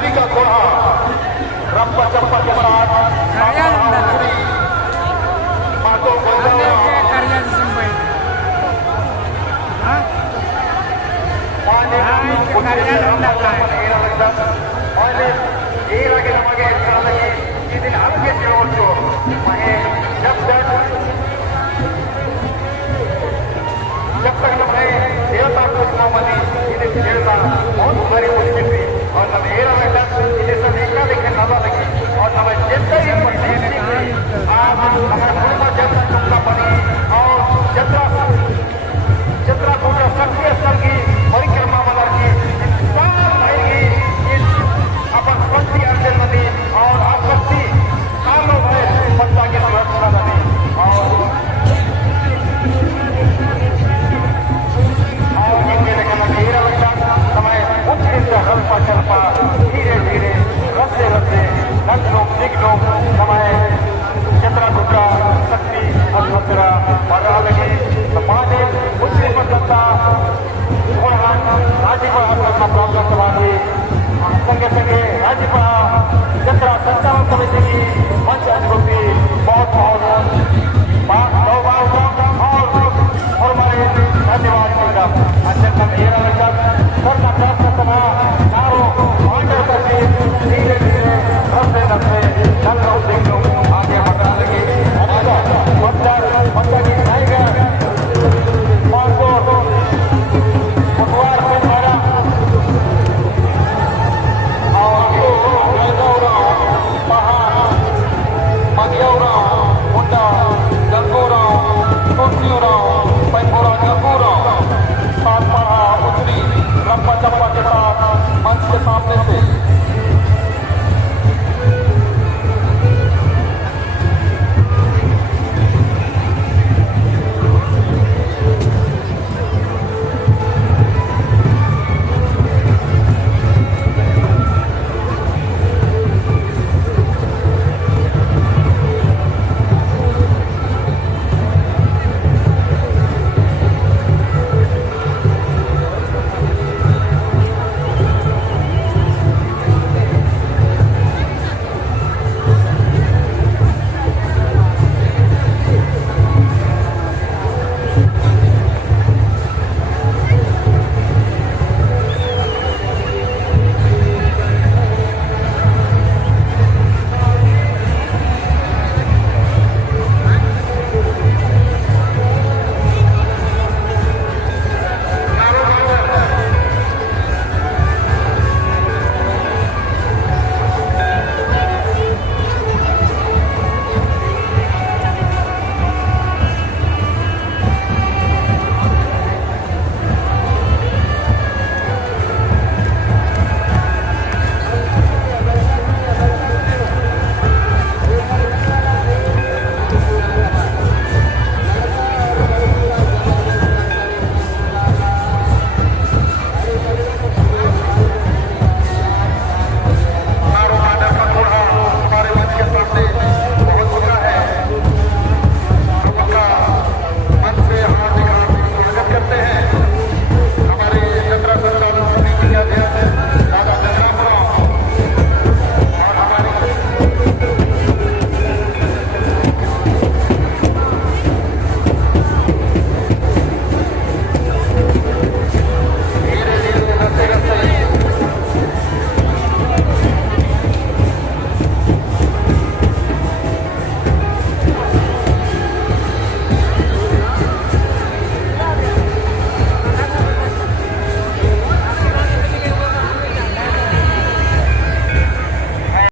उजरी का घोड़ा रप्पा चप्पा के बाद मातो ಏರಾಗಿ ನಮಗೆ ಕಾಲಕ್ಕೆ ಇದನ್ನ ಆರೋಗ್ಯ ತಿಳುವಟ್ಟು जब तक हमें देवता को मनी इन्हें देवता बहुत भारी मुश्किल थी और हम एरा बेटा इन्हें सब एकता देखे नजर लगी और हमें जितना ही आज हमारे पूर्व जब तुमका बनी और जत्रा पूरा शक्ति स्थल की परिक्रमा बना की अपन शक्ति अर्जन नदी और आपत्ति कालो भय बच्चा की सुरक्षा नदी और हल्पा चलपा धीरे धीरे रस्ते रस्ते नट लोग दिख लोग समय जत्रा दुत्रा शक्ति अधरा बढ़ा लगे समाजे मुस्लिम जनता थोड़ा राज्यपाल अपना प्रॉब्लम करवाए संगे संगे राज्यपाल जत्रा संचालन समिति की मंच अनुभूति बहुत बहुत और हमारे धन्यवाद अत्यंत मेरा लक्ष्य करना प्राप्त सभा नारों ऑर्डर करके धीरे धीरे रस्ते रस्ते चल रहा देखो आगे बढ़ने लगे मक्का की टाइगर मांगो भगवान पे मारा और पहाड़ मगियोरा मुंडा गंगोरा टोटियोरा पैपोरा गंगोरा सात पढ़ा उतरी रप्पा चप्पा के साथ मंच के सामने से